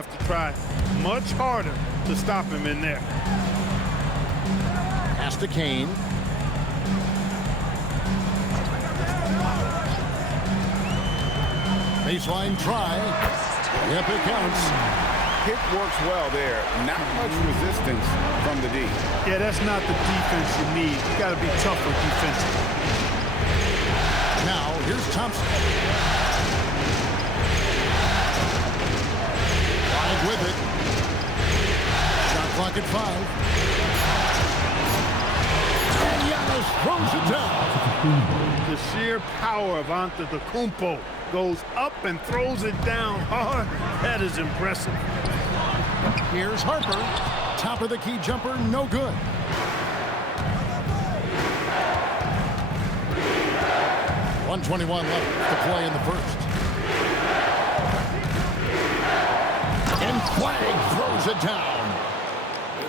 have to try much harder to stop him in there. Pass to Kane. Baseline try. Yep, it counts. Pick works well there. Not much resistance from the D. Yeah, that's not the defense you need. You got to be tougher defensively. Now, here's Thompson. Wide with it. Shot clock at 5. And Giannis throws it down. The sheer power of Antetokounmpo goes up and throws it down hard. That is impressive. Here's Harper. Top of the key jumper, no good. .121 left to play in the first. And Flagg throws it down.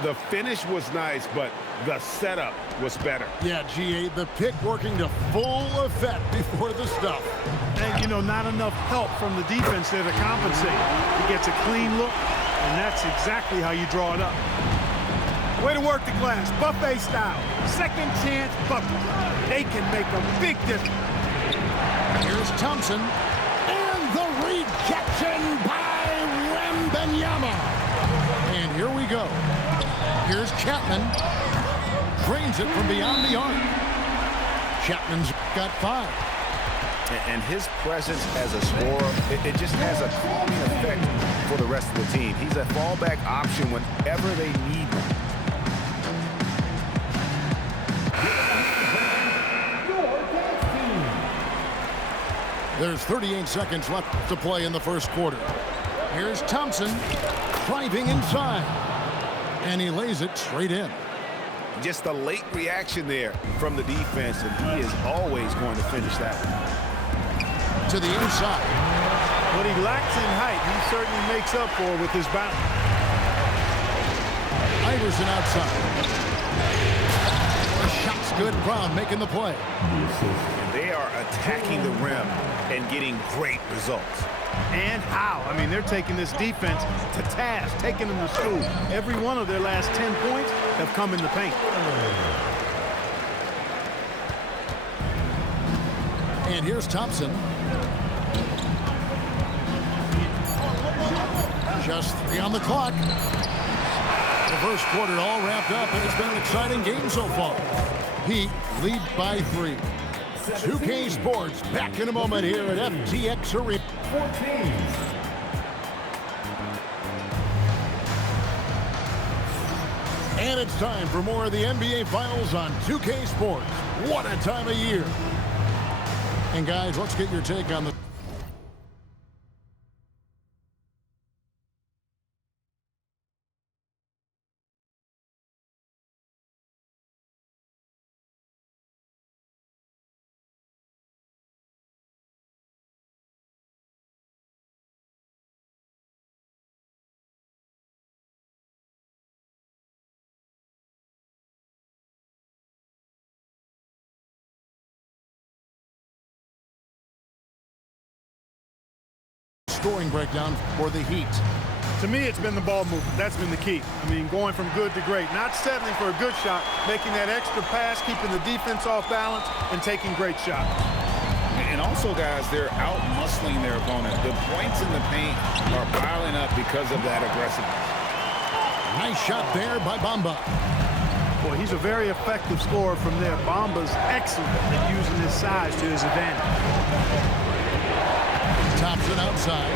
The finish was nice, but the setup was better. Yeah, GA, the pick working to full effect before the stuff. And, you know, not enough help from the defense there to compensate. He gets a clean look, and that's exactly how you draw it up. Way to work the glass, buffet style. Second chance bucket. They can make a big difference. Here's Thompson. And the rejection by Wembanyama. And here we go. Here's Chapman. Drains it from beyond the arc. Chapman's got 5. And his presence as a scorer, it just has a calming effect for the rest of the team. He's a fallback option whenever they need one. There's 38 seconds left to play in the first quarter. Here's Thompson driving inside. And he lays it straight in. Just a late reaction there from the defense, and he is always going to finish that. To the inside. What he lacks in height, he certainly makes up for with his bounce. Iverson outside. The shot's good. Brown making the play. And they are attacking the rim and getting great results. And how? I mean, they're taking this defense to task, taking them to school. Every one of their last 10 points have come in the paint. And here's Thompson. Just 3 on the clock. The first quarter all wrapped up, and it's been an exciting game so far. Heat lead by 3. 2K Sports back in a moment here at FTX Arena. 14. And it's time for more of the NBA Finals on 2K Sports. What a time of year. And guys, let's get your take on the scoring breakdown for the Heat. To me, it's been the ball movement. That's been the key. I mean, going from good to great. Not settling for a good shot, making that extra pass, keeping the defense off balance, and taking great shots. And also, guys, they're out-muscling their opponent. The points in the paint are piling up because of that aggressiveness. Nice shot there by Bamba. Boy, he's a very effective scorer from there. Bamba's excellent at using his size to his advantage. Thompson outside.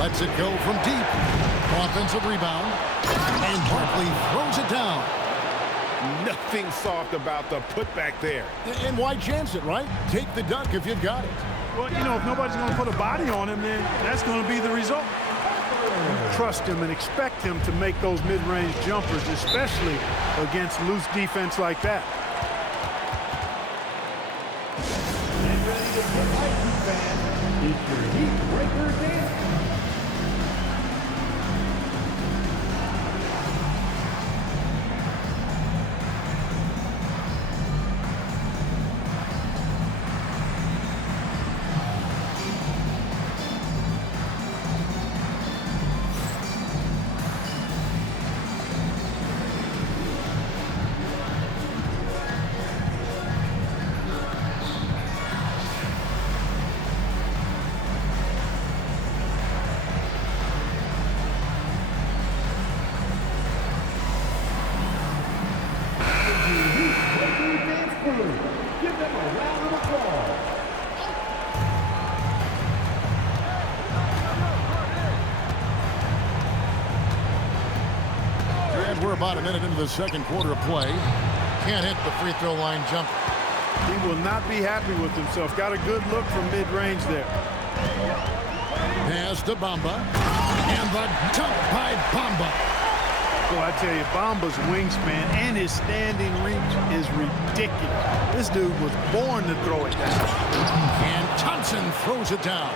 Lets it go from deep. Offensive rebound. And Barkley throws it down. Nothing soft about the putback there. And why chance it, right? Take the dunk if you've got it. Well, you know, if nobody's going to put a body on him, then that's going to be the result. Trust him and expect him to make those mid-range jumpers, especially against loose defense like that. And ready to get Titan fan, it's your Heat Breaker Dance. we're about a minute into the second quarter of play. Can't hit the free throw line jumper. He will not be happy with himself. Got a good look from mid-range there. Pass to Bamba. And the dunk by Bamba. Boy, I tell you, Bamba's wingspan and his standing reach is ridiculous. This dude was born to throw it down. And Thompson throws it down.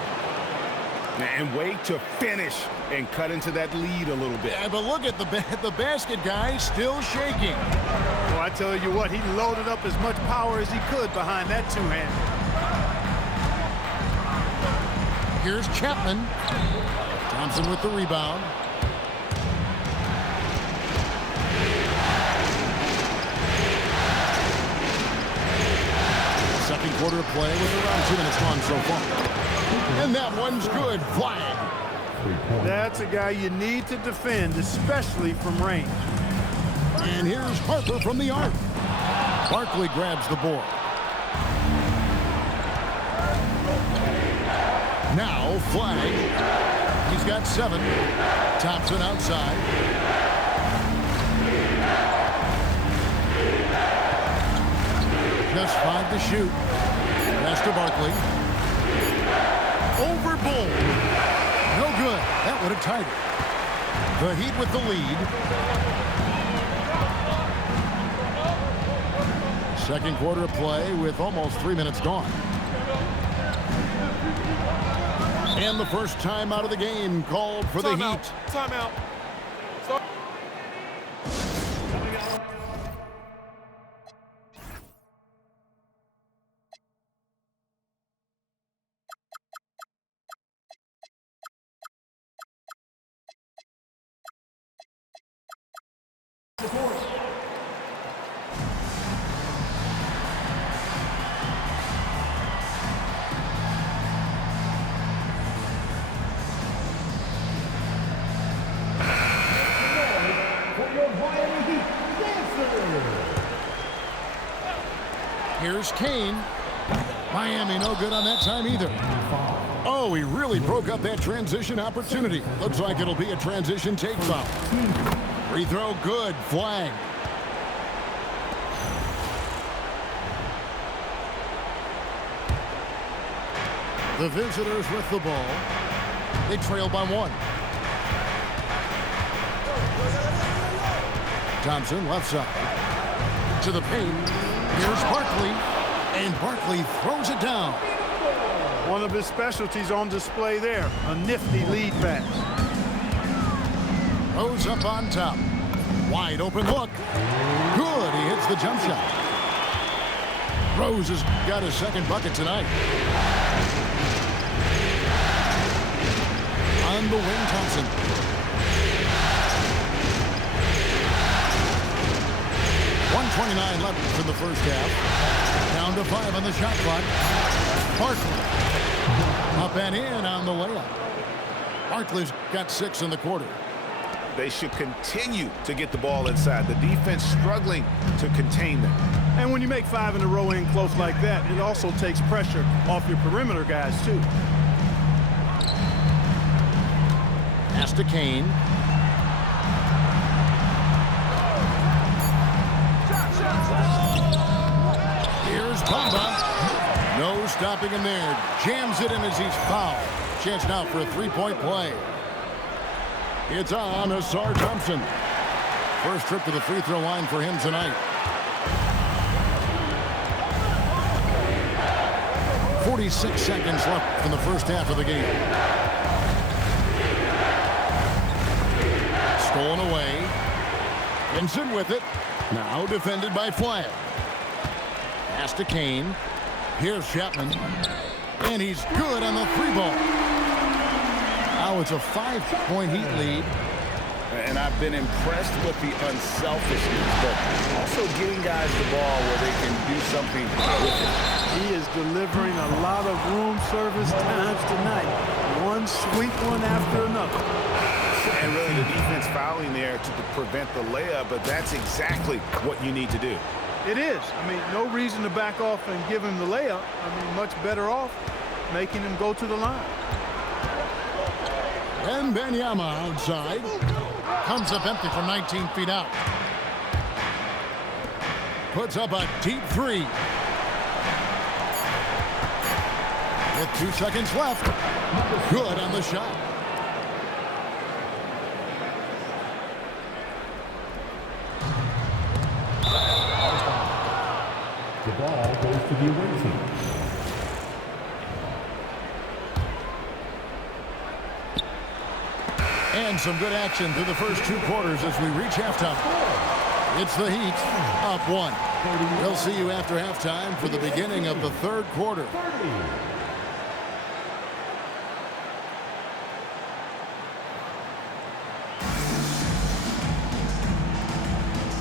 And wait to finish and cut into that lead a little bit. Yeah, but look at the basket guy still shaking. Well, I tell you what, he loaded up as much power as he could behind that two-hander. Here's Chapman. Thompson with the rebound. Second quarter of play with around 2 minutes gone so far. And that one's good. Flag. That's a guy you need to defend, especially from range. And here's Harper from the arc. Barkley grabs the board. Now flag. He's got 7. Thompson outside. Just 5 to shoot. Pass to Barkley. Over Bull. No good. That would have tied it. The Heat with the lead. Second quarter of play with almost 3 minutes gone. And the first time out of the game called for the Heat. Timeout. Here's Kane. Miami no good on that time either. Oh, he really broke up that transition opportunity. Looks like it'll be a transition take foul. Free throw good. Flag. The visitors with the ball. They trail by 1. Thompson left side. To the paint. Here's Barkley. And Barkley throws it down. One of his specialties on display there. A nifty lead pass. Rose up on top. Wide open look. Good. He hits the jump shot. Rose has got his second bucket tonight. On the wing, Thompson. .129 left in the first half. Down to 5 on the shot clock. Barkley. Up and in on the layup. Barkley's got 6 in the quarter. They should continue to get the ball inside. The defense struggling to contain them. And when you make 5 in a row in close like that, it also takes pressure off your perimeter guys, too. Pass to Kane. Here's Bamba. No stopping him there. Jams it in as he's fouled. Chance now for a three-point play. It's on Ausar Thompson. First trip to the free throw line for him tonight. 46 seconds left in the first half of the game. Stolen away. Vincent with it. Now defended by Flagg. Pass to Kane. Here's Chapman. And he's good on the 3-ball. Now it's a 5-point Heat lead. And I've been impressed with the unselfishness, but also getting guys the ball where they can do something with it. He is delivering a lot of room service times tonight. One sweet one after another. And really the defense fouling there to prevent the layup, but that's exactly what you need to do. It is. I mean, no reason to back off and give him the layup. I mean, much better off making him go to the line. And Wembanyama outside. Comes up empty from 19 feet out. Puts up a deep three. With 2 seconds left. Good on the shot. The ball goes to the away team. And some good action through the first 2 quarters as we reach halftime. It's the Heat up 1. We'll see you after halftime for the beginning of the 3rd quarter.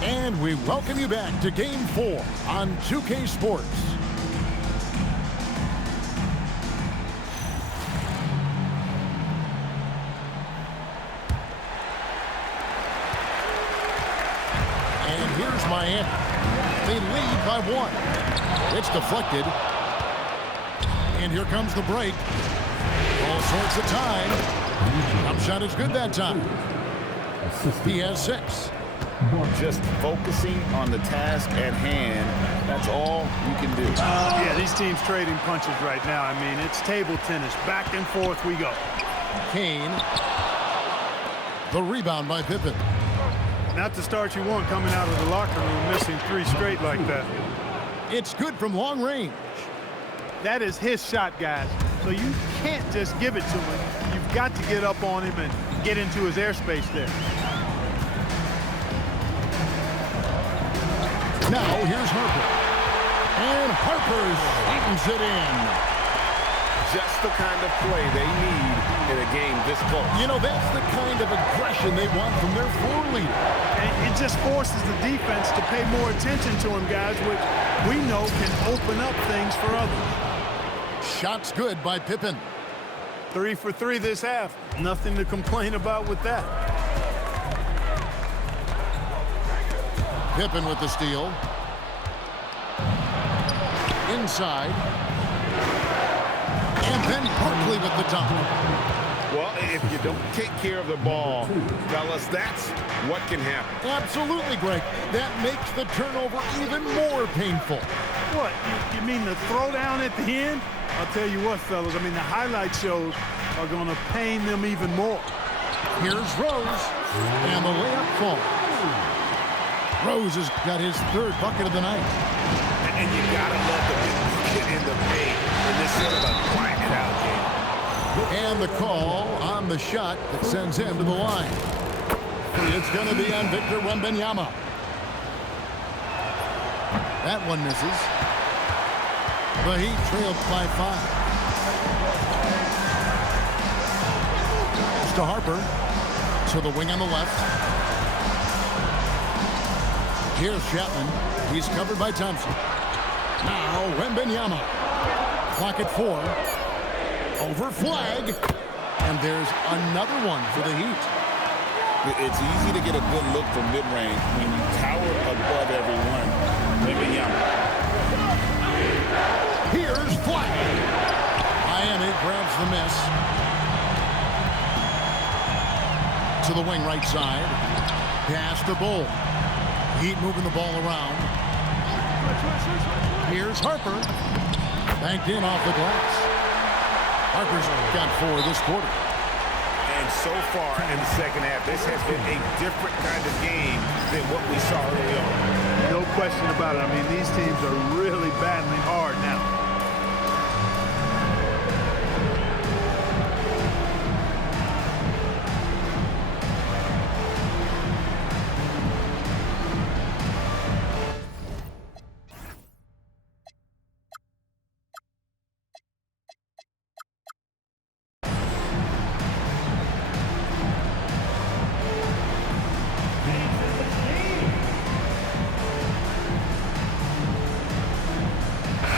And we welcome you back to Game 4 on 2K Sports. And here's Miami. They lead by 1. It's deflected. And here comes the break. All sorts of time. Jump shot is good that time. He has 6. Just focusing on the task at hand. That's all you can do. Yeah, these teams trading punches right now. I mean, it's table tennis. Back and forth we go. Kane. The rebound by Pippen. Not the start you want coming out of the locker room, missing 3 straight like that. It's good from long range. That is his shot, guys. So you can't just give it to him. You've got to get up on him and get into his airspace there. Now here's Harper. And Harper slams it in. Just the kind of play they need in a game this close. You know, that's the kind of aggression they want from their floor leader. And it just forces the defense to pay more attention to him, guys, which we know can open up things for others. Shot's good by Pippen. 3 for 3 this half. Nothing to complain about with that. Pippen with the steal. Inside. And then Barkley with the dunk. Well, if you don't take care of the ball, fellas, that's what can happen. Absolutely, Greg. That makes the turnover even more painful. What, you mean the throwdown at the end? I'll tell you what, fellas, I mean, the highlight shows are going to pain them even more. Here's Rose. And the layup falls. Rose has got his 3rd bucket of the night. And you gotta love the get in the paint in this sort of a grind it out game. And the call on the shot that sends him to the line. It's going to be on Victor Wembanyama. That one misses. The Heat trailed by 5. To Harper. To the wing on the left. Here's Chapman. He's covered by Thompson. Now Wembanyama. Clock at 4. Over flag. And there's another one for the Heat. It's easy to get a good look from mid-range when you tower above everyone. Wembanyama. Here's flag. Miami grabs the miss. To the wing right side. Pass to Bull. Heat moving the ball around. Here's Harper. Banked in off the glass. Harper's got 4 this quarter. And so far in the second half, this has been a different kind of game than what we saw early on. No question about it. I mean, these teams are really battling hard now.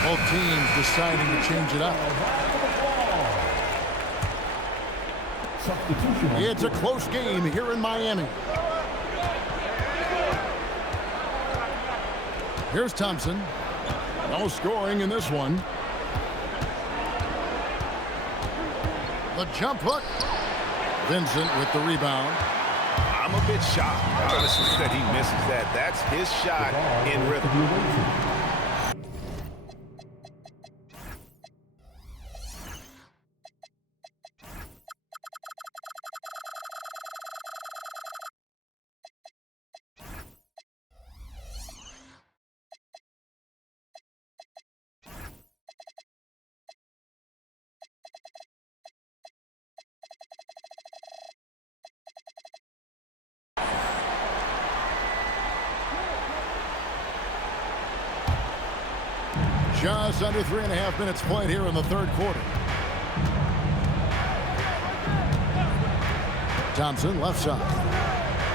Both teams deciding to change it up. It's a close game here in Miami. Here's Thompson. No scoring in this one. The jump hook. Vincent with the rebound. I'm a bit shocked, honestly, that he misses that. That's his shot in rhythm. Just under 3.5 minutes played here in the third quarter. Thompson, left side.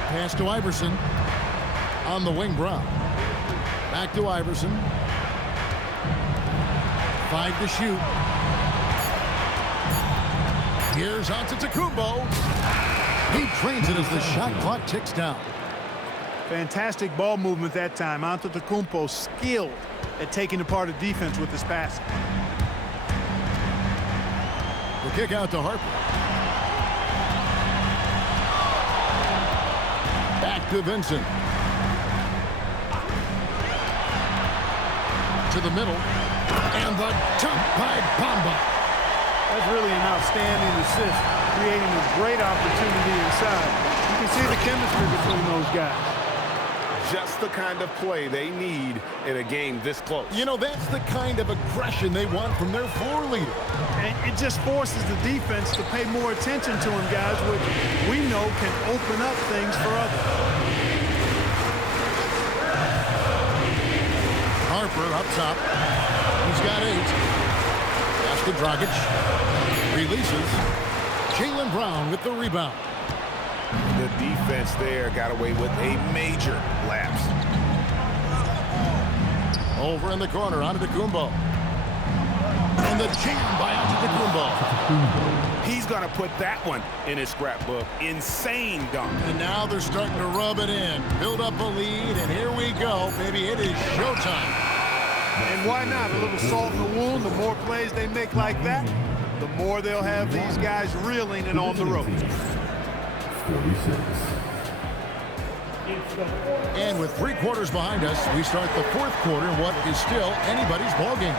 Pass to Iverson. On the wing, Brown. Back to Iverson. 5 to shoot. Here's Antetokounmpo. He drains it as the shot clock ticks down. Fantastic ball movement that time. Antetokounmpo skilled at taking apart a defense with his passing. The kick out to Harper. Back to Vincent. To the middle. And the dunk by Bamba. That's really an outstanding assist, creating a great opportunity inside. You can see the chemistry between those guys. Just the kind of play they need in a game this close. You know, that's the kind of aggression they want from their floor leader. And it just forces the defense to pay more attention to him, guys, which we know can open up things for others. Harper up top. He's got 8. Pass to Dragic. Releases. Jaylen Brown with the rebound. The defense there got away with a major lapse. Over in the corner, Antetokounmpo. And the jam by Antetokounmpo. He's going to put that one in his scrapbook. Insane dunk. And now they're starting to rub it in. Build up a lead, and here we go. Baby, it is showtime. And why not? A little salt in the wound. The more plays they make like that, the more they'll have these guys reeling and on the road. 46. And with 3 quarters behind us, we start the fourth quarter in what is still anybody's ball game.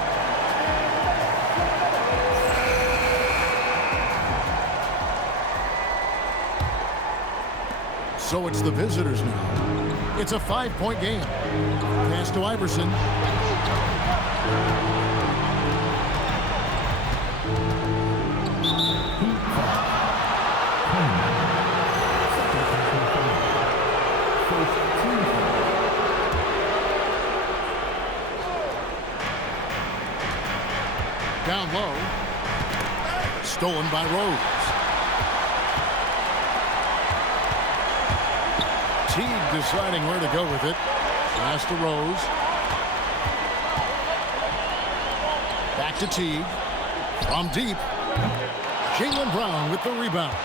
So it's the visitors now. It's a 5-point game. Pass to Iverson. Down low. Stolen by Rose. Teague deciding where to go with it. Pass to Rose. Back to Teague. From deep. Jaylen Brown with the rebound.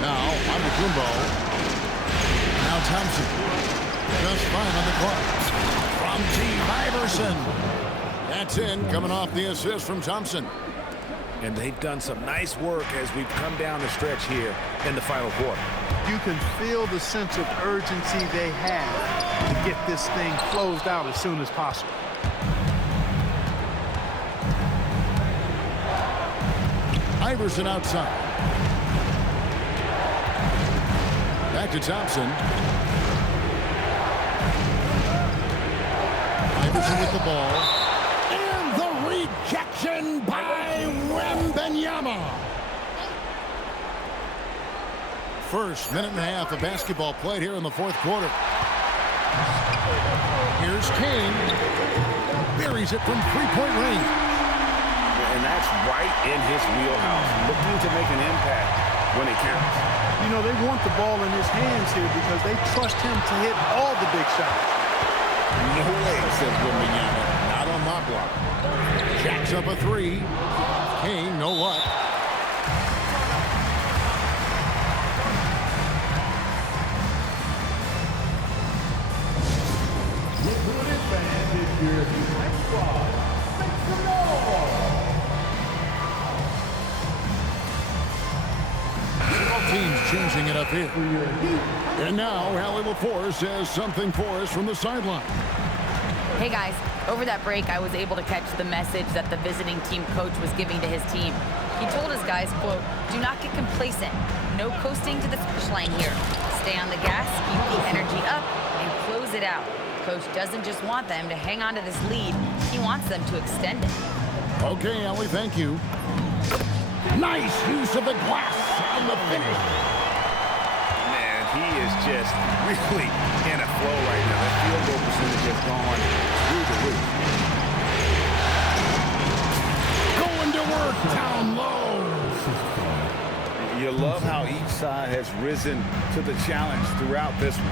Now, Antetokounmpo. Now Thompson. Just 5 on the clock. From Teague, Iverson. That's in, coming off the assist from Thompson. And they've done some nice work as we've come down the stretch here in the final quarter. You can feel the sense of urgency they have to get this thing closed out as soon as possible. Iverson outside. Back to Thompson. Iverson with the ball. And the rejection by Wembanyama. First minute and a half of basketball played here in the fourth quarter. Here's Kane. Buries it from 3-point range. And that's right in his wheelhouse. Looking to make an impact when it counts. You know, they want the ball in his hands here because they trust him to hit all the big shots. No way, says Wembanyama. Not on my block. Jacks up a 3. Kane, no luck. Recruited fan. is your Heat Red Squad. Make some noise! Both teams changing it up here. For your Heat. And now, Allie LaForce has something for us from the sideline. Hey guys, over that break, I was able to catch the message that the visiting team coach was giving to his team. He told his guys, quote, "Do not get complacent. No coasting to the finish line here. Stay on the gas, keep the energy up, and close it out." Coach doesn't just want them to hang on to this lead. He wants them to extend it. Okay, Allie, thank you. Nice use of the glass on the finish. Man, he is just really in a flow right now. That field goal percentage has gone through the roof. Going to work down low. You love how each side has risen to the challenge throughout this one.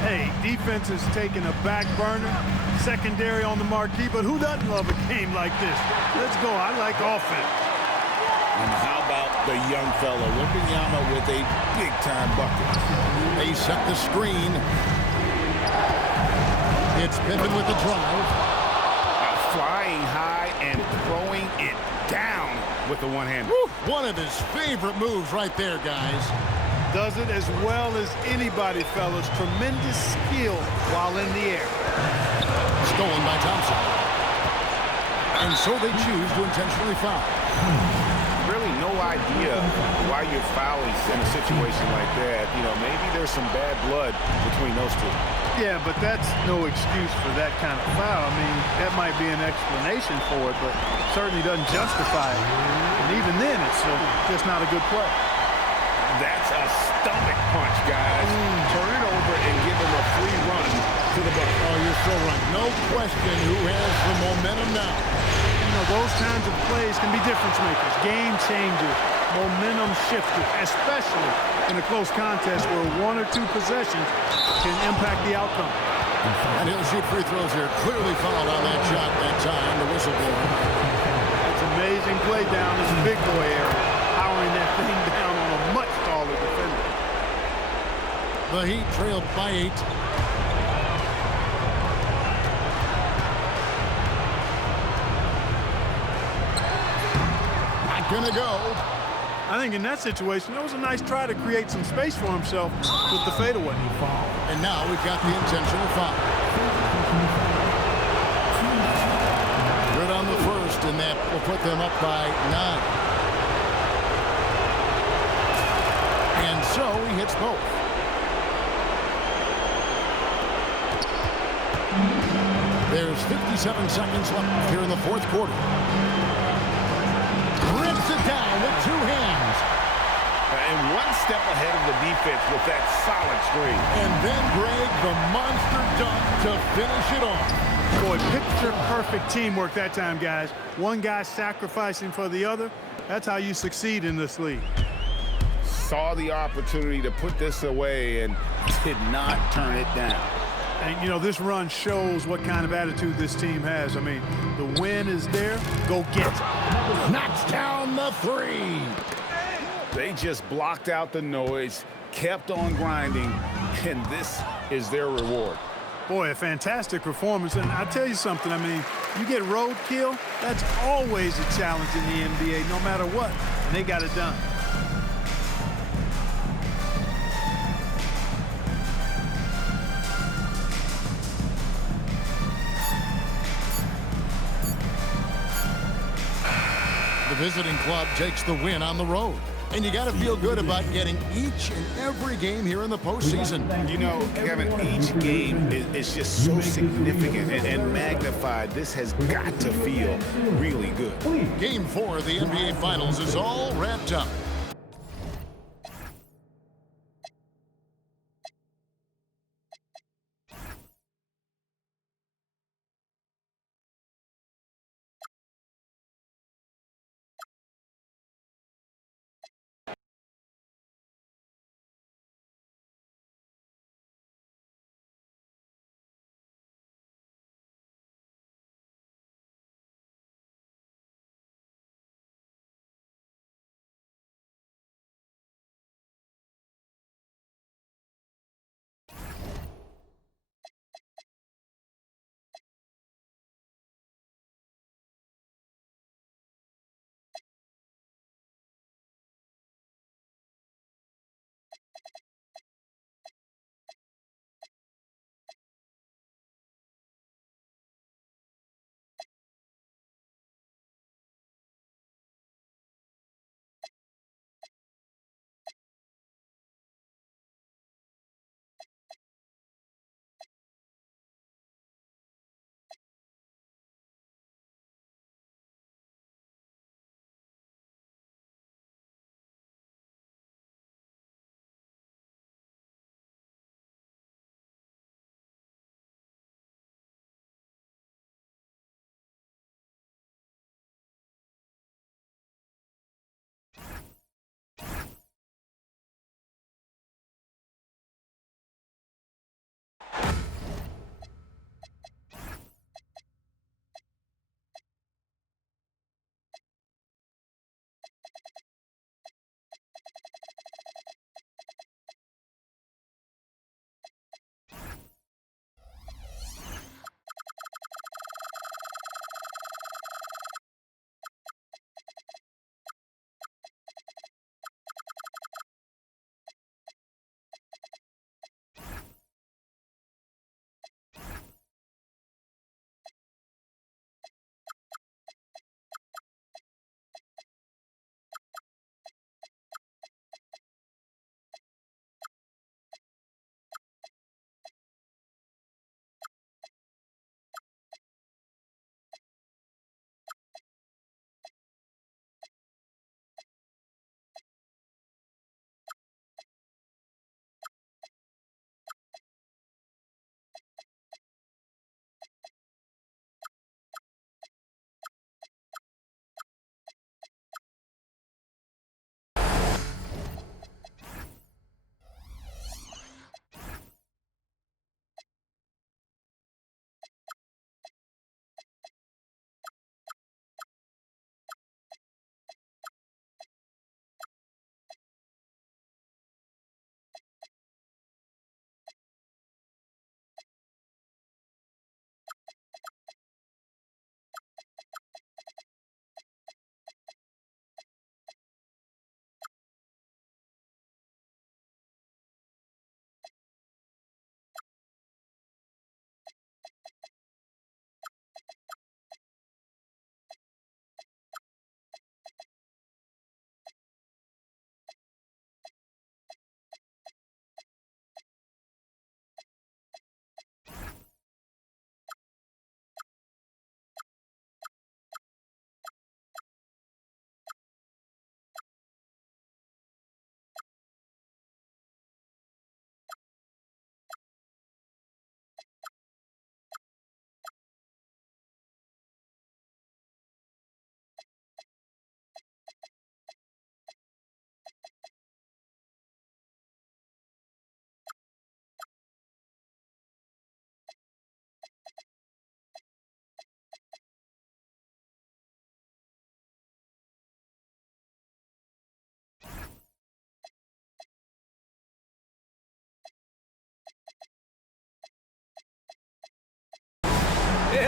Hey, defense is taking a back burner, secondary on the marquee, but who doesn't love a game like this? Let's go. I like offense. And how about the young fella, Wembanyama, with a big-time bucket. They set the screen. It's Pippen with the drive. Flying high and throwing it down with the one-hander. One of his favorite moves right there, guys. Does it as well as anybody, fellas. Tremendous skill while in the air. Stolen by Thompson. And so they choose to intentionally foul. Really no idea why you're fouling in a situation like that. You know, maybe there's some bad blood between those two. Yeah, but that's no excuse for that kind of foul. I mean, that might be an explanation for it, but certainly doesn't justify it. And even then, it's just not a good play. That's a stomach punch, guys. Turn it over and give him a free run to the bucket. Oh, you're so right. No question who has the momentum now. You know, those kinds of plays can be difference makers, game changers, momentum shifters, especially in a close contest where one or two possessions can impact the outcome. And he'll shoot free throws here. Clearly fouled on that shot that time, the whistleblower. It's amazing play down in the big boy area, powering that thing down on a much taller defender. The Heat trailed by 8. Not gonna go. I think in that situation, that was a nice try to create some space for himself with the fadeaway. And now we've got the intentional foul. Good on the first, and that will put them up by 9. And so he hits both. There's 57 seconds left here in the fourth quarter. Rips it down with 2 hands. And one step ahead of the defense with that solid screen. And then Greg, the monster dunk to finish it off. Boy, picture-perfect teamwork that time, guys. One guy sacrificing for the other. That's how you succeed in this league. Saw the opportunity to put this away and did not turn it down. And, you know, this run shows what kind of attitude this team has. I mean, the win is there. Go get it. Knocks down the 3. They just blocked out the noise, kept on grinding, and this is their reward. Boy, a fantastic performance. And I'll tell you something, I mean, you get roadkill, that's always a challenge in the NBA, no matter what. And they got it done. The visiting club takes the win on the road. And you got to feel good about getting each and every game here in the postseason. You know, Kevin, each game is just so significant and magnified. This has got to feel really good. Game 4 of the NBA Finals is all wrapped up.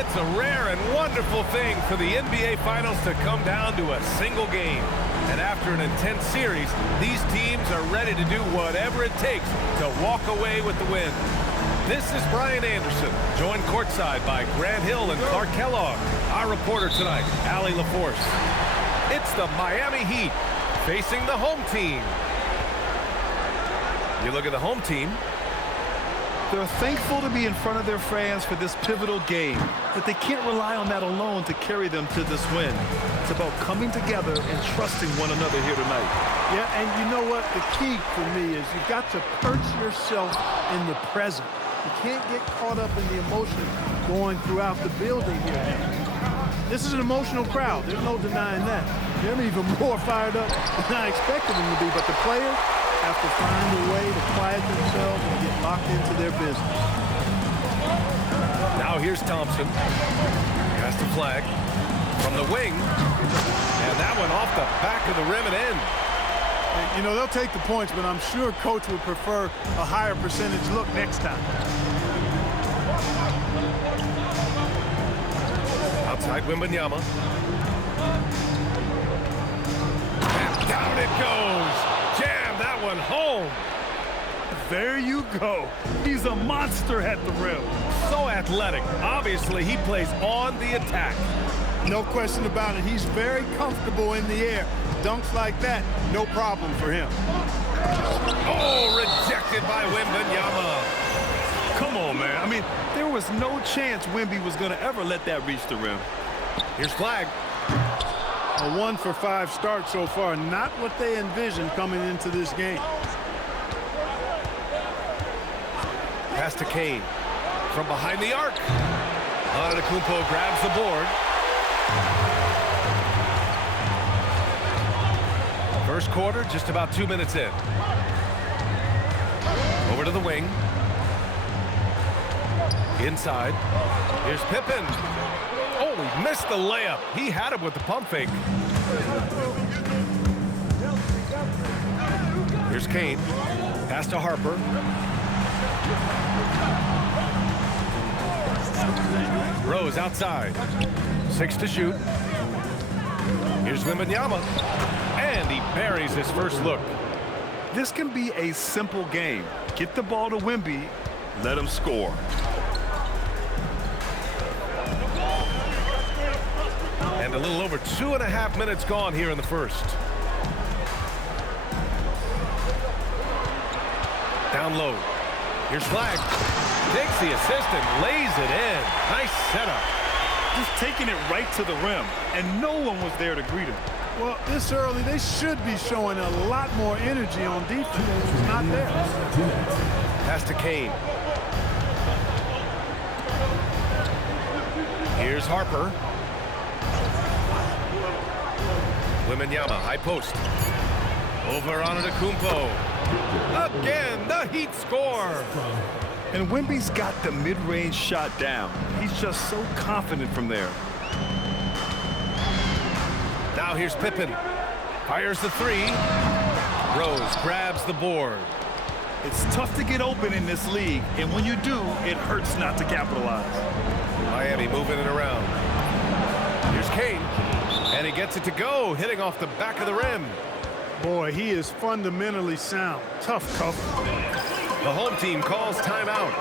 It's a rare and wonderful thing for the NBA Finals to come down to a single game. And after an intense series, these teams are ready to do whatever it takes to walk away with the win. This is Brian Anderson, joined courtside by Grant Hill and Clark Kellogg. Our reporter tonight, Allie LaForce. It's the Miami Heat facing the home team. You look at the home team. They're thankful to be in front of their fans for this pivotal game, but they can't rely on that alone to carry them to this win. It's about coming together and trusting one another here tonight. Yeah, and you know what? The key for me is you've got to perch yourself in the present. You can't get caught up in the emotion going throughout the building here. This is an emotional crowd. There's no denying that. They're even more fired up than I expected them to be, but the players have to find a way to quiet themselves and get locked into their business. Now here's Thompson. Pass the flag from the wing. And that one off the back of the rim and in. And, you know, they'll take the points, but I'm sure coach would prefer a higher percentage look next time. Outside Wembanyama. And down it goes. Jam that one home. There you go. He's a monster at the rim. So athletic. Obviously, he plays on the attack. No question about it. He's very comfortable in the air. Dunks like that, no problem for him. Oh, rejected by Wembanyama. Come on, man. I mean, there was no chance Wemby was going to ever let that reach the rim. Here's Flag. A 1-for-5 start so far. Not what they envisioned coming into this game. Pass to Kane. From behind the arc. Antetokounmpo grabs the board. First quarter, just about 2 minutes in. Over to the wing. Inside. Here's Pippen. Oh, he missed the layup. He had him with the pump fake. Here's Kane. Pass to Harper. Rose outside. 6 to shoot. Here's Wembanyama. And he buries his first look. This can be a simple game. Get the ball to Wemby, let him score. And a little over 2.5 minutes gone here in the first. Down low. Here's Flag. Takes the assist and lays it in. Nice setup. Just taking it right to the rim, and no one was there to greet him. Well, this early, they should be showing a lot more energy on defense. It's not there. Pass to Kane. Here's Harper. Wembanyama, high post. Over on Antetokounmpo. Again, the Heat score. And Wemby's got the mid-range shot down. He's just so confident from there. Now here's Pippen. Fires the three. Rose grabs the board. It's tough to get open in this league, and when you do, it hurts not to capitalize. Miami moving it around. Here's Kane. And he gets it to go, hitting off the back of the rim. Boy, he is fundamentally sound. Tough cover. The home team calls timeout.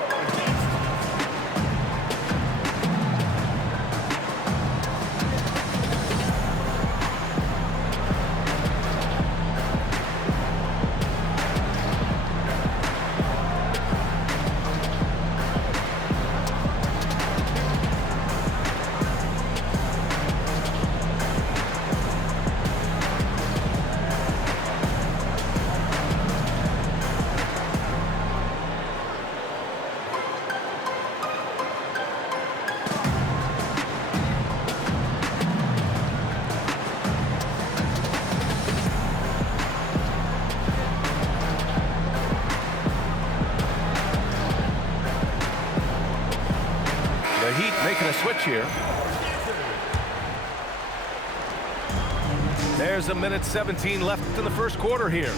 The Heat making a switch here. There's a minute 17 left in the first quarter here.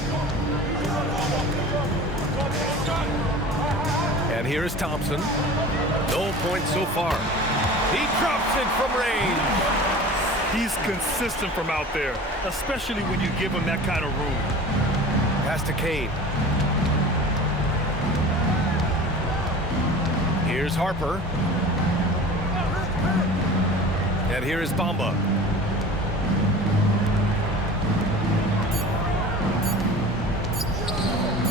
And here is Thompson. No points so far. He drops it from range. He's consistent from out there, especially when you give him that kind of room. Pass to Kane. Here's Harper. And here is Bamba.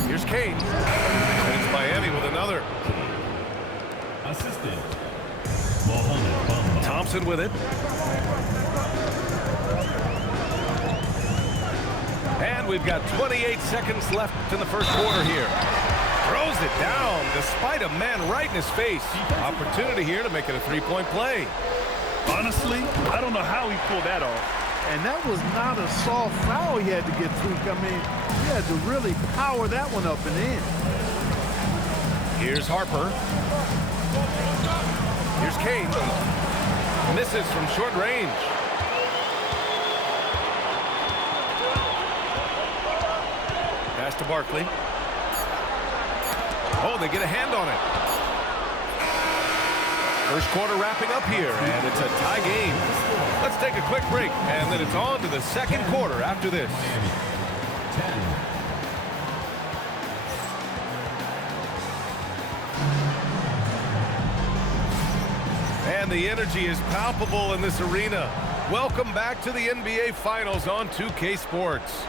Here's Kane. And it's Miami with another. Assistant, Mohamed Bamba. Thompson with it. And we've got 28 seconds left in the first quarter here. Throws it down despite a man right in his face. Opportunity here to make it a three-point play. Honestly, I don't know how he pulled that off. And that was not a soft foul he had to get through. I mean, he had to really power that one up and in. Here's Harper. Here's Kane. Misses from short range. Pass to Barkley. Oh, they get a hand on it. First quarter wrapping up here, and it's a tie game. Let's take a quick break, and then it's on to the second quarter after this. And the energy is palpable in this arena. Welcome back to the NBA Finals on 2K Sports.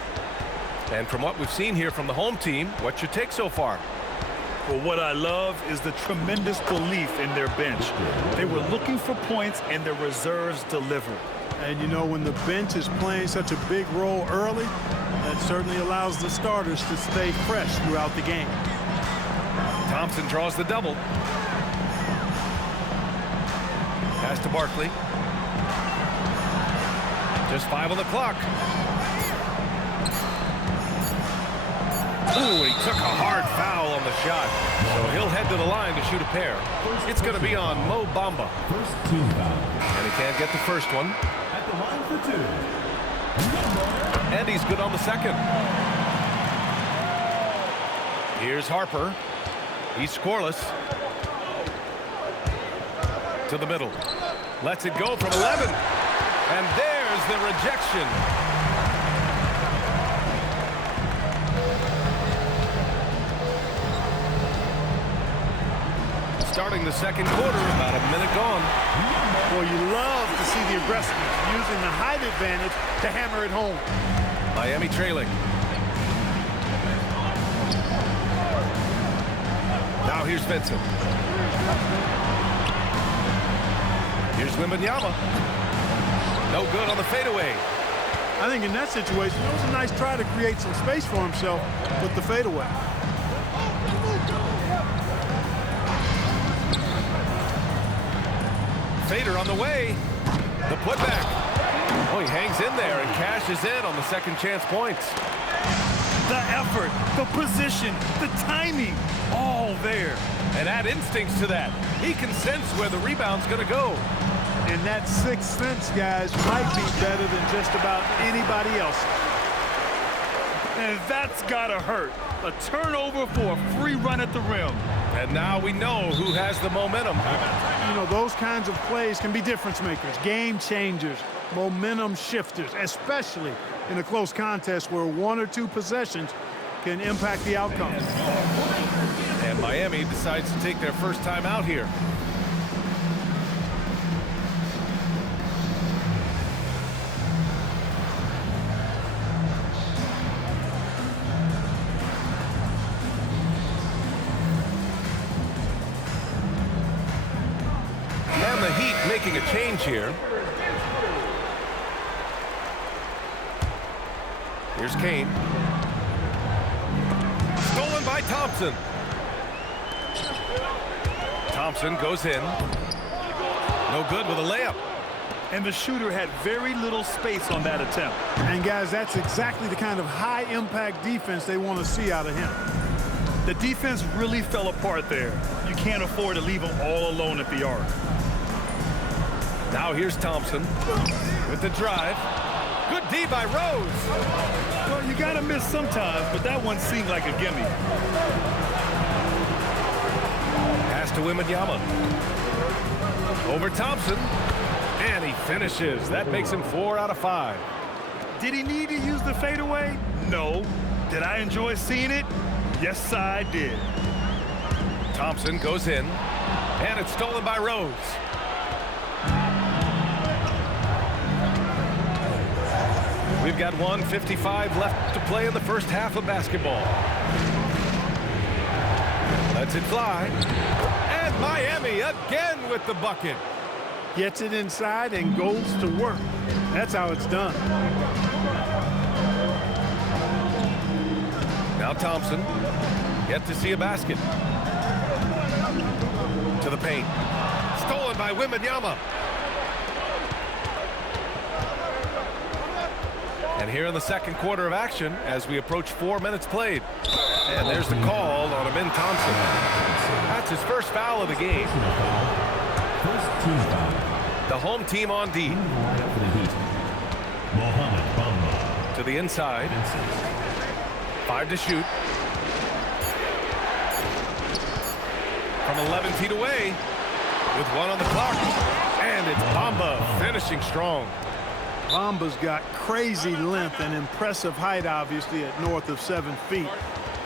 And from what we've seen here from the home team, what's your take so far? Well, what I love is the tremendous belief in their bench. They were looking for points, and their reserves delivered. And, you know, when the bench is playing such a big role early, that certainly allows the starters to stay fresh throughout the game. Thompson draws the double. Pass to Barkley. Just 5 on the clock. Ooh, he took a hard foul on the shot. So he'll head to the line to shoot a pair. It's going to be on Mo Bamba. First team foul. And he can't get the first one. At the line for 2. And he's good on the second. Here's Harper. He's scoreless. To the middle. Lets it go from 11. And there's the rejection. Starting the second quarter, about a minute gone. Well, you love to see the aggressiveness, using the height advantage to hammer it home. Miami trailing. Now here's Vincent. Here's Wembanyama. No good on the fadeaway. I think in that situation, it was a nice try to create some space for himself with the fadeaway. Fader on the way. The putback. Oh, he hangs in there and cashes in on the second chance points. The effort, the position, the timing, all there. And add instincts to that. He can sense where the rebound's going to go. And that sixth sense, guys, might be better than just about anybody else. And that's gotta hurt. A turnover for a free run at the rim. And now we know who has the momentum. You know, those kinds of plays can be difference makers, game changers, momentum shifters, especially in a close contest where 1 or 2 possessions can impact the outcome. And Miami decides to take their first time out here. And the Heat making a change here. Here's Kane. Stolen by Thompson. Thompson goes in. No good with a layup. And the shooter had very little space on that attempt. And, guys, that's exactly the kind of high-impact defense they want to see out of him. The defense really fell apart there. You can't afford to leave him all alone at the arc. Now here's Thompson with the drive. Good D by Rose. Well, you got to miss sometimes, but that one seemed like a gimme. Pass to Wembanyama. Over Thompson. And he finishes. That makes him 4 out of 5. Did he need to use the fadeaway? No. Did I enjoy seeing it? Yes, I did. Thompson goes in. And it's stolen by Rose. We've got 1:55 left to play in the first half of basketball. Lets it fly. And Miami again with the bucket. Gets it inside and goes to work. That's how it's done. Now Thompson. Yet to see a basket. To the paint. Stolen by Wembanyama. And here in the second quarter of action as we approach 4 minutes played. And there's the call on Amin Thompson. That's his first foul of the game. First team foul. The home team on D. Mohamed Bamba. To the inside. 5 to shoot. From 11 feet away. With 1 on the clock. And it's Bamba finishing strong. Bamba's got crazy length and impressive height, obviously, at north of 7 feet.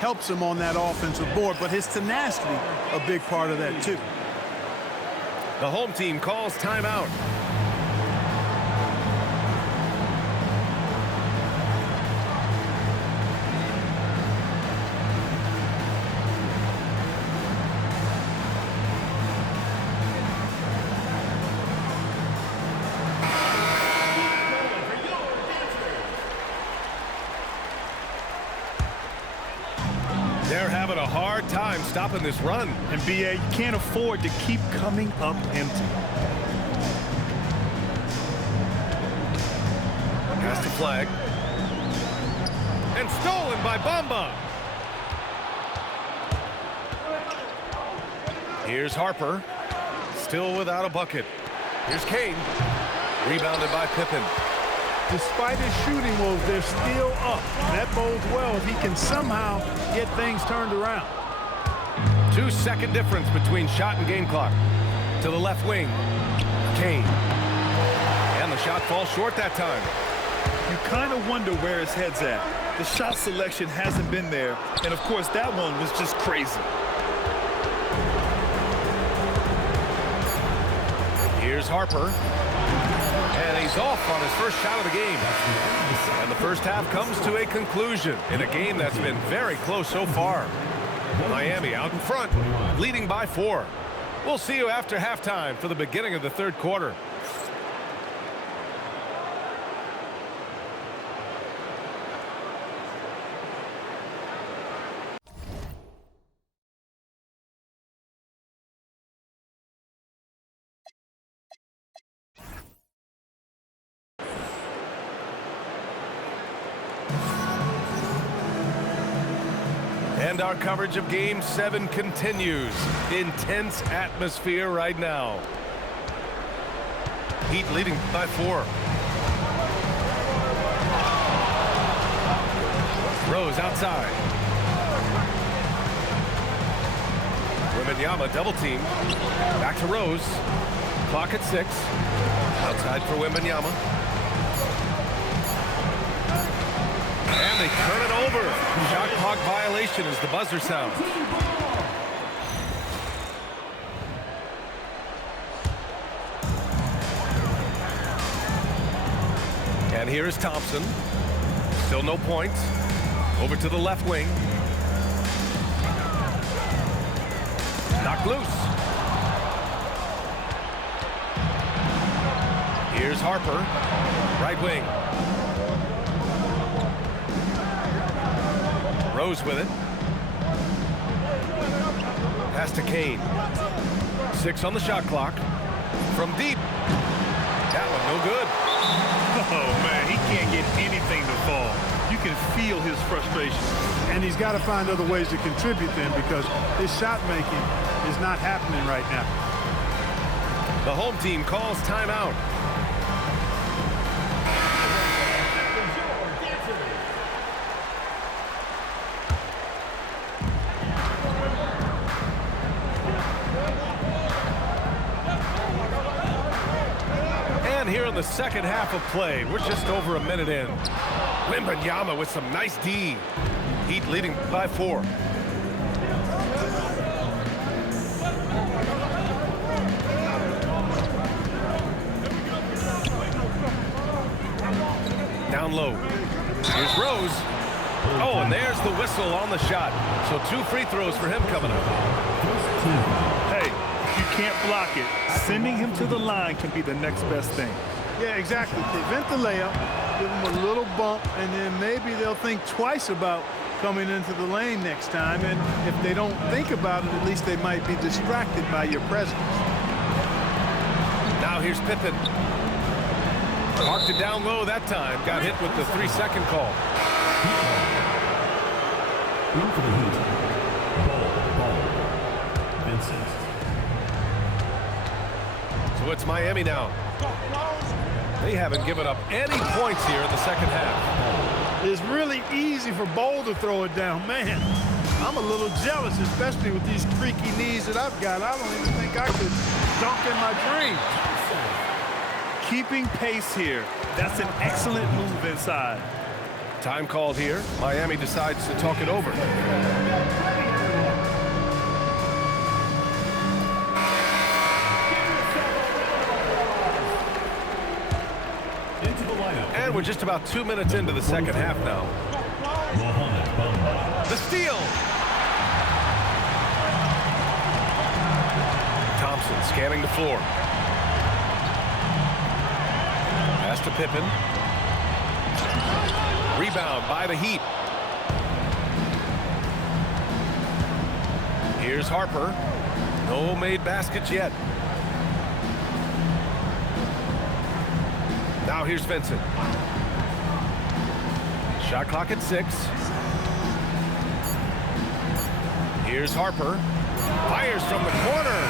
Helps him on that offensive board, but his tenacity, a big part of that, too. The home team calls timeout. They're having a hard time stopping this run. And B.A., you can't afford to keep coming up empty. Pass to Flag. And stolen by Bamba. Here's Harper. Still without a bucket. Here's Kane. Rebounded by Pippen. Despite his shooting woes, they're still up. That bodes well if he can somehow get things turned around. 2-second difference between shot and game clock. To the left wing. Kane. And the shot falls short that time. You kind of wonder where his head's at. The shot selection hasn't been there. And, of course, that one was just crazy. Here's Harper. And he's off on his first shot of the game. And the first half comes to a conclusion in a game that's been very close so far. Miami out in front, leading by 4. We'll see you after halftime for the beginning of the third quarter. And our coverage of Game 7 continues. Intense atmosphere right now. Heat leading by 4. Rose outside. Wembanyama double team. Back to Rose. Clock at 6. Outside for Wembanyama. And they turn it over. Shot clock violation as the buzzer sounds. And here is Thompson. Still no points. Over to the left wing. Knocked loose. Here's Harper. Right wing. Rose with it. Pass to Kane. 6 on the shot clock. From deep. That one no good. Oh, man, he can't get anything to fall. You can feel his frustration. And he's got to find other ways to contribute then, because his shot making is not happening right now. The home team calls timeout. here in the second half of play. We're just over a minute in. Wembanyama with some nice D. Heat leading by 4. Down low. Here's Rose. Oh, and there's the whistle on the shot. So 2 free throws for him coming up. Hey, if you can't block it, sending him to the line can be the next best thing. Yeah, exactly. Prevent the layup, give them a little bump, and then maybe they'll think twice about coming into the lane next time. And if they don't think about it, at least they might be distracted by your presence. Now here's Pippen. Marked it down low that time. Got hit with the 3-second call. Into the Heat. Ball. Vincent. So it's Miami now. They haven't given up any points here in the second half. It's really easy for Bol to throw it down. Man, I'm a little jealous, especially with these creaky knees that I've got. I don't even think I could dunk in my dreams. Keeping pace here. That's an excellent move inside. Time called here. Miami decides to talk it over. Into the lineup. And we're just about 2 minutes into the second half now. The steal. Thompson scanning the floor. Pass to Pippen. Rebound by the Heat. Here's Harper. No made baskets yet. Now here's Vincent. Shot clock at 6. Here's Harper. Fires from the corner.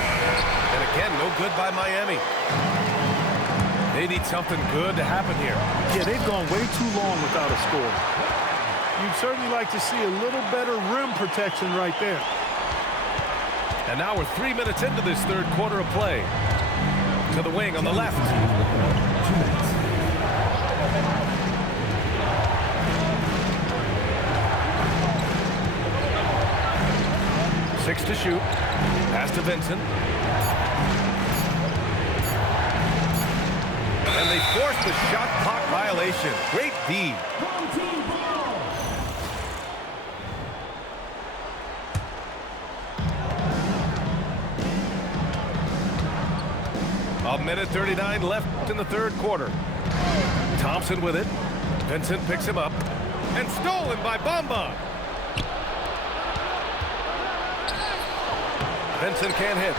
And again, no good by Miami. They need something good to happen here. Yeah, they've gone way too long without a score. You'd certainly like to see a little better rim protection right there. And now we're 3 minutes into this third quarter of play. To the wing on the left. 6 to shoot. Pass to Vincent. And they force the shot clock violation. Great D. A minute 39 left in the third quarter. Thompson with it. Vincent picks him up. And stolen by Bamba. Vincent can't hit.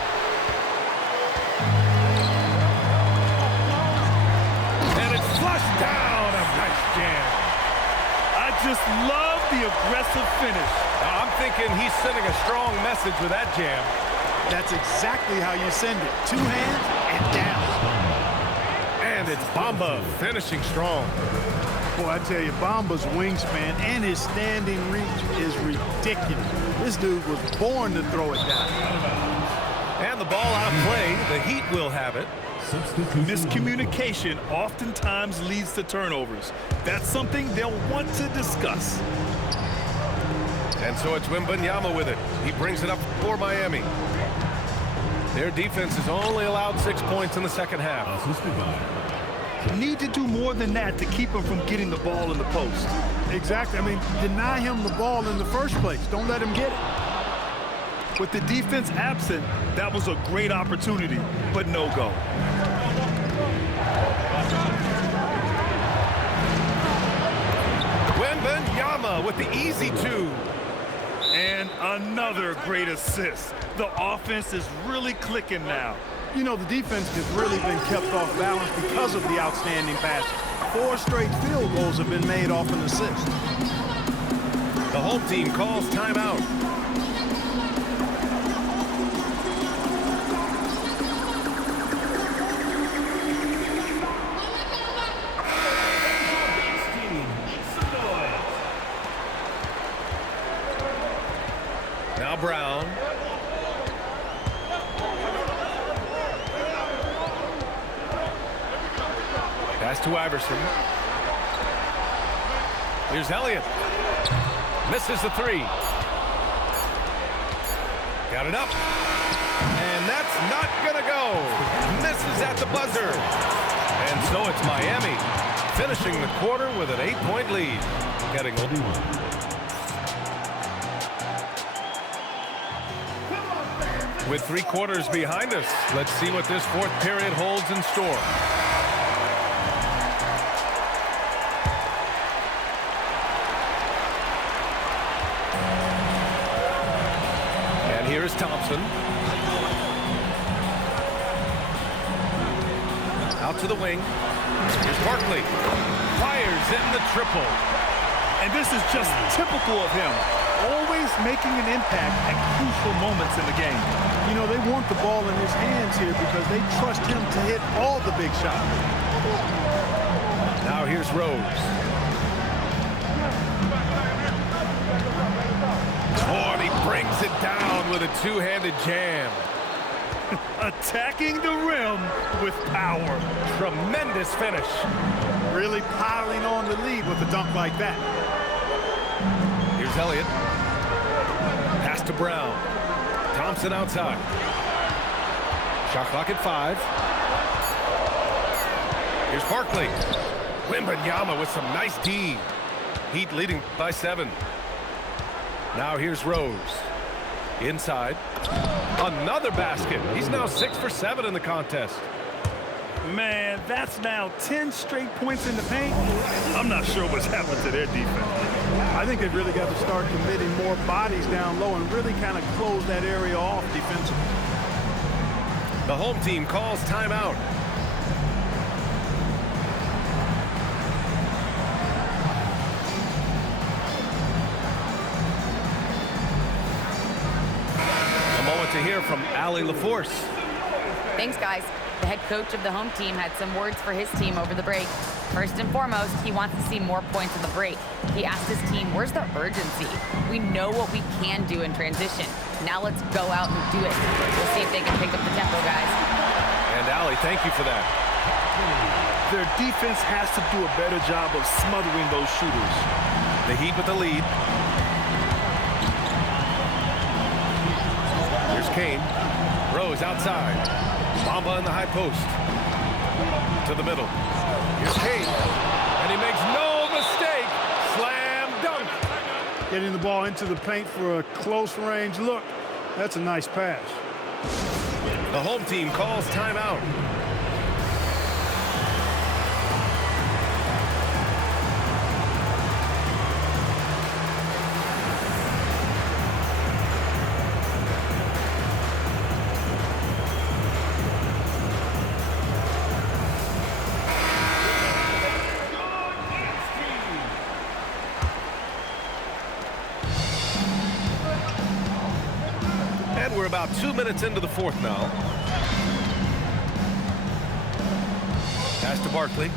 And it's flushed down. A nice jam. I just love the aggressive finish. Now, I'm thinking he's sending a strong message with that jam. That's exactly how you send it. 2 hands and down. And it's Bamba finishing strong. Boy, I tell you, Bamba's wingspan and his standing reach is ridiculous. This dude was born to throw it down. And the ball out of play. The Heat will have it. Miscommunication oftentimes leads to turnovers. That's something they'll want to discuss. And so it's Wembanyama with it. He brings it up for Miami. Their defense has only allowed 6 points in the second half. Need to do more than that to keep him from getting the ball in the post. Exactly. I mean, deny him the ball in the first place. Don't let him get it. With the defense absent, that was a great opportunity, but no go. Wembanyama with the easy 2. And another great assist. The offense is really clicking now. You know, the defense has really been kept off balance because of the outstanding passes. 4 straight field goals have been made off an assist. The home team calls timeout. Now Brown. Pass to Iverson. Here's Elliott. Misses the three. Got it up. And that's not going to go. Misses at the buzzer. And so it's Miami finishing the quarter with an 8-point lead. Getting with 3 quarters behind us, let's see what this fourth period holds in store. And here's Thompson. Out to the wing. Here's Barkley. Fires in the triple. And this is just typical of him. Always making an impact at crucial moments in the game. You know, they want the ball in his hands here because they trust him to hit all the big shots. Now here's Rose. Oh, and he brings it down with a two-handed jam. Attacking the rim with power. Tremendous finish. Really piling on the lead with a dunk like that. Here's Elliott. Pass to Brown. Thompson outside. Shot clock at 5. Here's Barkley. Wembanyama with some nice D. Heat leading by 7. Now here's Rose. Inside. Another basket. He's now 6 for 7 in the contest. Man, that's now 10 straight points in the paint. I'm not sure what's happened to their defense. I think they've really got to start committing more bodies down low and really kind of close that area off defensively. The home team calls timeout. A moment to hear from Allie LaForce. Thanks, guys. The head coach of the home team had some words for his team over the break. First and foremost, he wants to see more points in the break. He asked his team, where's the urgency? We know what we can do in transition. Now let's go out and do it. We'll see if they can pick up the tempo, guys. And Allie, thank you for that. Their defense has to do a better job of smothering those shooters. The Heat with the lead. Here's Kane. Rose outside. Bamba in the high post. To the middle. Here's Kane. And he makes no mistake. Slam dunk. Getting the ball into the paint for a close range look. That's a nice pass. The home team calls timeout. We're about 2 minutes into the fourth now. Pass to Barkley.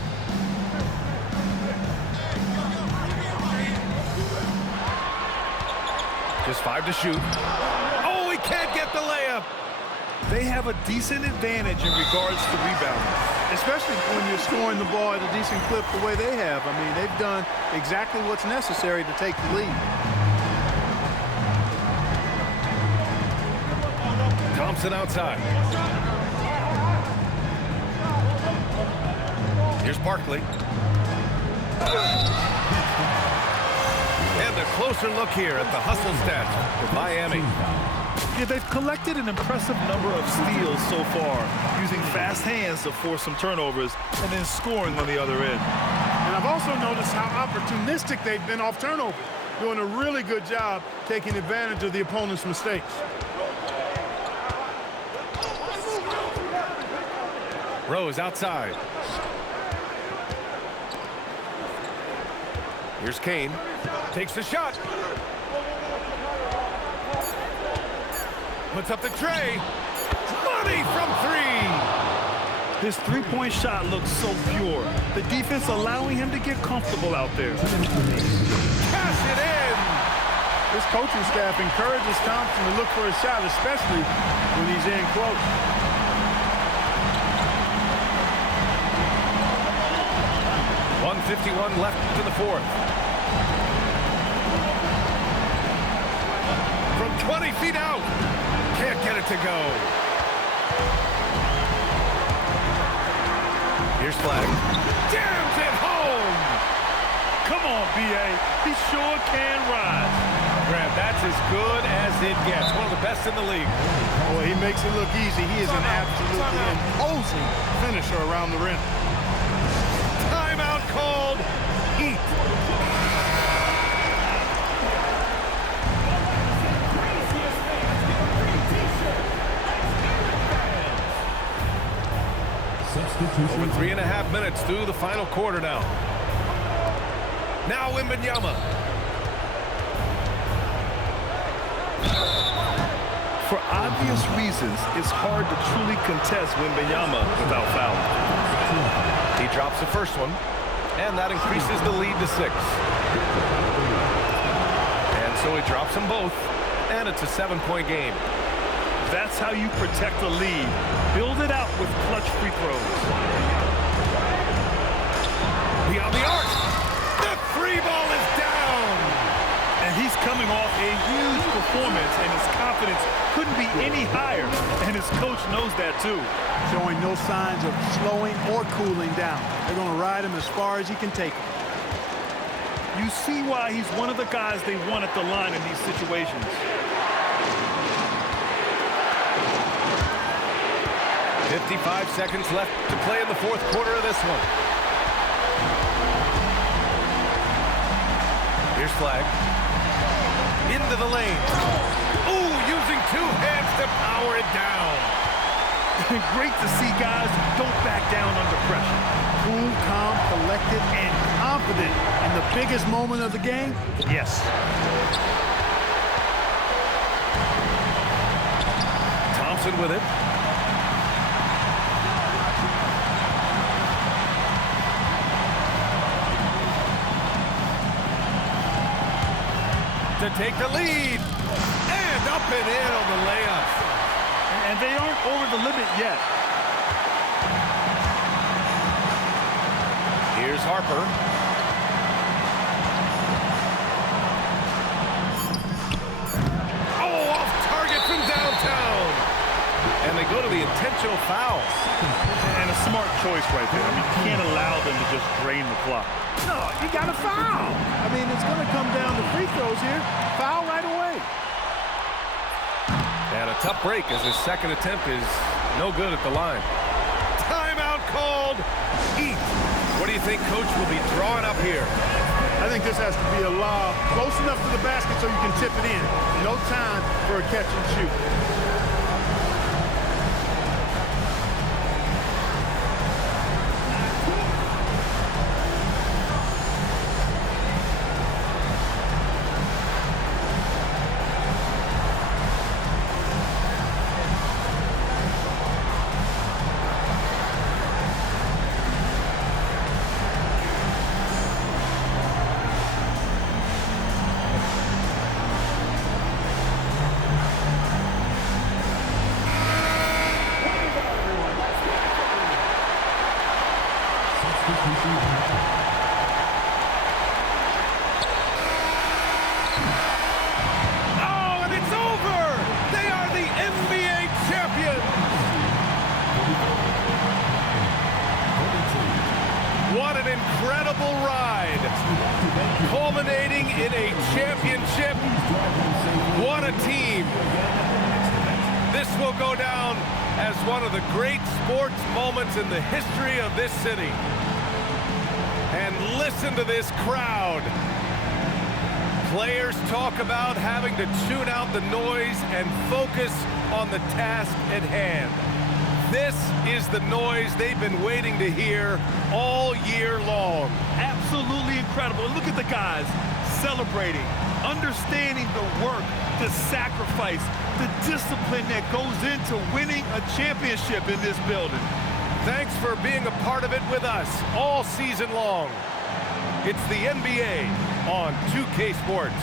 Just 5 to shoot. Oh, he can't get the layup. They have a decent advantage in regards to rebounding. Especially when you're scoring the ball at a decent clip the way they have. I mean, they've done exactly what's necessary to take the lead. Thompson outside. Here's Barkley. And a closer look here at the hustle stats for Miami. Yeah, they've collected an impressive number of steals so far, using fast hands to force some turnovers and then scoring on the other end. And I've also noticed how opportunistic they've been off turnover, doing a really good job taking advantage of the opponent's mistakes. Rose outside. Here's Kane. Takes the shot. Puts up the tray. Money from 3. His three-point shot looks so pure. The defense allowing him to get comfortable out there. Pass it in. This coaching staff encourages Thompson to look for a shot, especially when he's in close. 2:51 left in the fourth. From 20 feet out. Can't get it to go. Here's Flag. Jams it home. Come on, B.A. He sure can rise. Graham, that's as good as it gets. One of the best in the league. Boy, he makes it look easy. He is an absolutely imposing finisher around the rim. Timeout called. Heat. Over 3.5 minutes through the final quarter now. Now Wembanyama. For obvious reasons, it's hard to truly contest Wembanyama without fouling. He drops the first one, and that increases the lead to 6. And so he drops them both, and it's a 7-point game. That's how you protect a lead. Build it out with clutch free throws. Beyond the arc. The free ball is down. And he's coming off a huge performance, and his confidence couldn't be any higher. And his coach knows that, too. Showing no signs of slowing or cooling down. They're going to ride him as far as he can take him. You see why he's one of the guys they want at the line in these situations. 55 seconds left to play in the fourth quarter of this one. Here's Flag. Into the lane. Ooh, using 2 hands to power it down. Great to see guys who don't back down under pressure. Cool, calm, collected, and confident in the biggest moment of the game? Yes. Thompson with it. To take the lead. And up and in on the layup. And they aren't over the limit yet. Here's Harper. Oh, off target from downtown. And they go to the intentional foul. And a smart choice right there. I mean, you can't allow them to just drain the clock. No, you got to foul. I mean, it's going to come down to free throws here. Foul right away. And a tough break as his second attempt is no good at the line. Timeout called. Heat. What do you think Coach will be drawing up here? I think this has to be a lob close enough to the basket so you can tip it in. No time for a catch and shoot. Oh, and it's over! They are the NBA champions! What an incredible ride! Culminating in a championship. What a team! This will go down as one of the great sports moments in the history of this city. And listen to this crowd. Players talk about having to tune out the noise and focus on the task at hand. This is the noise they've been waiting to hear all year long. Absolutely incredible. Look at the guys celebrating, understanding the work, the sacrifice, the discipline that goes into winning a championship in this building. Thanks for being a part of it with us all season long. It's the NBA on 2K Sports.